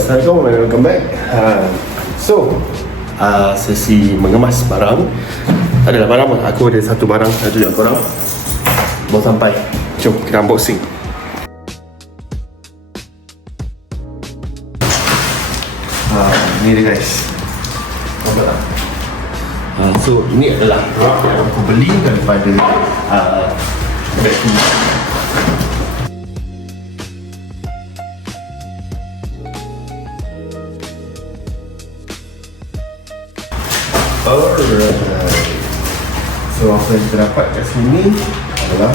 Assalamualaikum and welcome back. Sesi mengemas barang. Adalah barang, aku ada satu barang nak tunjuk korang. Baru sampai. Jom kita unboxing. Ni dia guys. Nampak tak? So ini adalah rak yang aku beli daripada Becky. Alright. So apa yang kita dapat kat sini adalah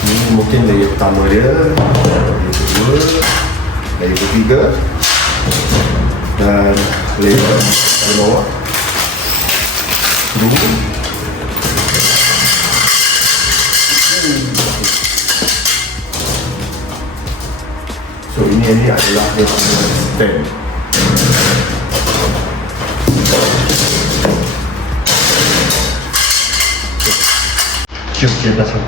ini mungkin layer pertama dia, layer kedua, layer ketiga dan layer pada bawah. So ini adalah dia punya stand. Jom kita pasang.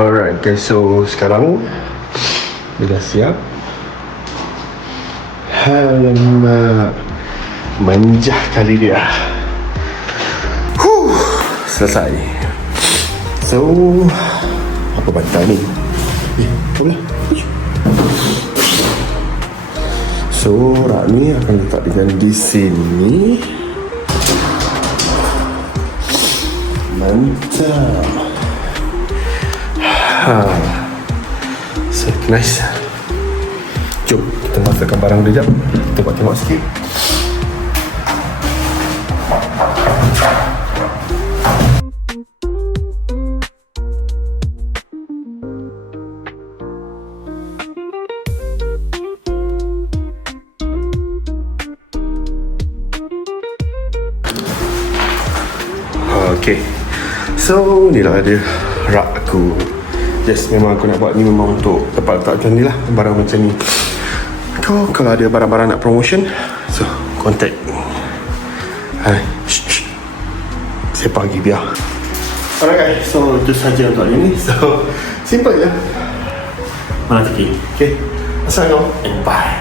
Alright guys, so sekarang dia dah siap. Alamak, manjah kali dia. Selesai. So apa bantal ni? Apa pula? So rak ni akan letakkan di sini. Mantap. So nice. Jom kita masukkan barang dia jap. Kita buat tengok sikit. Okay. So inilah dia rak aku. Yes, memang aku nak buat ni memang untuk tempat letak macam ni lah. Barang macam ni. Kalau ada barang-barang nak promotion, so contact. Hai, saya pergi biar. Alright guys, so itu saja untuk hari ni. So simple je. Mana sikit. Okay, assalamualaikum and bye.